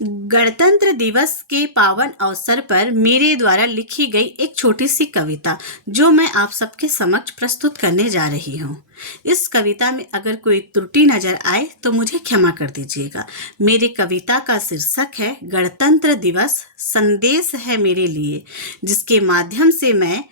गणतंत्र दिवस के पावन अवसर पर मेरे द्वारा लिखी गई एक छोटी सी कविता जो मैं आप सबके समक्ष प्रस्तुत करने जा रही हूँ। इस कविता में अगर कोई त्रुटि नजर आए तो मुझे क्षमा कर दीजिएगा। मेरी कविता का शीर्षक है गणतंत्र दिवस संदेश है मेरे लिए, जिसके माध्यम से मैं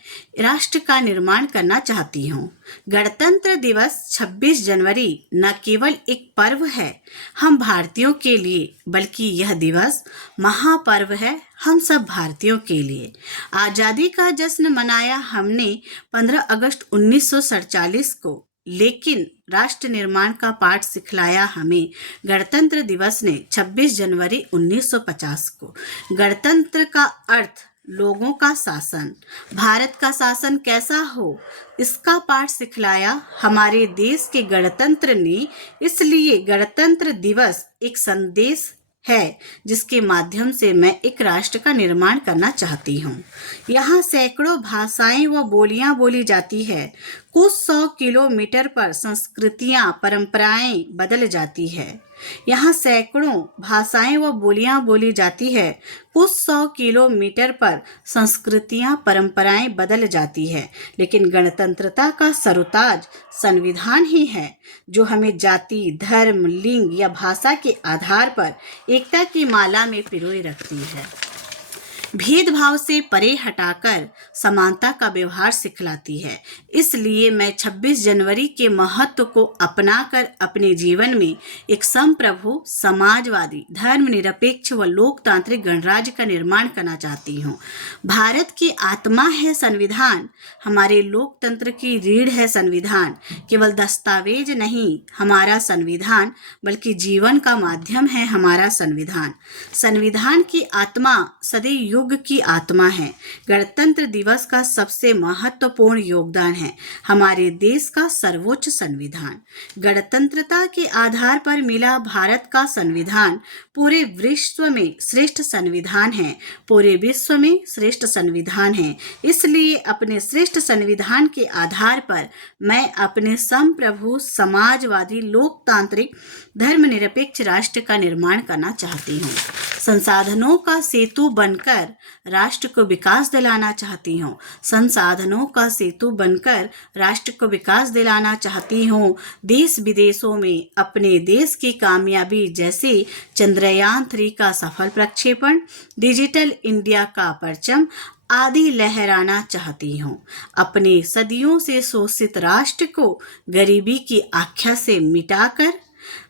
राष्ट्र का निर्माण करना चाहती हूँ। गणतंत्र दिवस 26 जनवरी न केवल एक पर्व है हम भारतीयों के लिए, बल्कि यह दिवस महापर्व है हम सब भारतीयों के लिए। आज़ादी का जश्न मनाया हमने 15 अगस्त 1947 को, लेकिन राष्ट्र निर्माण का पाठ सिखलाया हमें गणतंत्र दिवस ने 26 जनवरी 1950 को। गणतंत्र का अर्थ लोगों का शासन, भारत का शासन कैसा हो, इसका पाठ सिखलाया हमारे देश के गणतंत्र ने। इसलिए गणतंत्र दिवस एक संदेश है जिसके माध्यम से मैं एक राष्ट्र का निर्माण करना चाहती हूँ। यहाँ सैकड़ों भाषाएं व बोलियां बोली जाती है। कुछ 100 किलोमीटर पर संस्कृतियां परंपराएं बदल जाती है। यहाँ सैकड़ों भाषाएं व बोलियां बोली जाती है। कुछ 100 किलोमीटर पर संस्कृतियां परंपराएं बदल जाती है, लेकिन गणतंत्रता का सरोताज संविधान ही है जो हमें जाति, धर्म, लिंग या भाषा के आधार पर एकता की माला में पिरोए रखती है। भेदभाव से परे हटाकर समानता का व्यवहार सिखलाती है। इसलिए मैं 26 जनवरी के महत्व को अपनाकर अपने जीवन में एक संप्रभु, समाजवादी, धर्मनिरपेक्ष व लोकतांत्रिक गणराज्य का निर्माण करना चाहती हूँ। भारत की आत्मा है संविधान, हमारे लोकतंत्र की रीढ़ है संविधान। केवल दस्तावेज नहीं हमारा संविधान, बल्कि जीवन का माध्यम है हमारा संविधान। संविधान की आत्मा सदैव युग की आत्मा है। गणतंत्र दिवस का सबसे महत्वपूर्ण योगदान है हमारे देश का सर्वोच्च संविधान। गणतंत्रता के आधार पर मिला भारत का संविधान पूरे विश्व में श्रेष्ठ संविधान है, पूरे विश्व में श्रेष्ठ संविधान है। इसलिए अपने श्रेष्ठ संविधान के आधार पर मैं अपने संप्रभु, समाजवादी, लोकतांत्रिक, धर्मनिरपेक्ष राष्ट्र का निर्माण करना चाहती हूँ। संसाधनों का सेतु बनकर राष्ट्र को विकास दिलाना चाहती हूँ। संसाधनों का सेतु बनकर राष्ट्र को विकास दिलाना चाहती हूँ। देश विदेशों में अपने देश की कामयाबी जैसे चंद्रयान 3 का सफल प्रक्षेपण, डिजिटल इंडिया का परचम आदि लहराना चाहती हूँ। अपने सदियों से शोषित राष्ट्र को गरीबी की आख्या से मिटाकर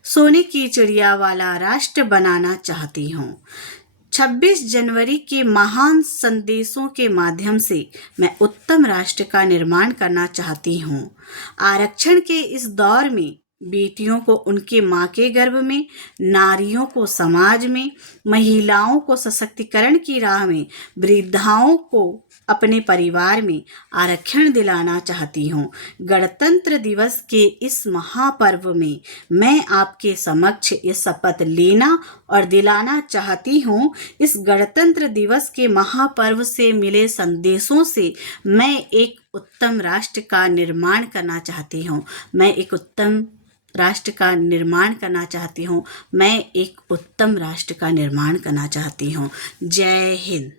सोने की चिड़िया वाला राष्ट्र बनाना चाहती हूँ। 26 जनवरी के महान संदेशों के माध्यम से मैं उत्तम राष्ट्र का निर्माण करना चाहती हूँ। आरक्षण के इस दौर में बेटियों को उनके माँ के गर्भ में, नारियों को समाज में, महिलाओं को सशक्तिकरण की राह में, वृद्धाओं को अपने परिवार में आरक्षण दिलाना चाहती हूँ। गणतंत्र दिवस के इस महापर्व में मैं आपके समक्ष ये शपथ लेना और दिलाना चाहती हूँ। इस गणतंत्र दिवस के महापर्व से मिले संदेशों से मैं एक उत्तम राष्ट्र का निर्माण करना चाहती हूँ। मैं एक उत्तम राष्ट्र का निर्माण करना चाहती हूँ। मैं एक उत्तम राष्ट्र का निर्माण करना चाहती हूँ। जय हिंद।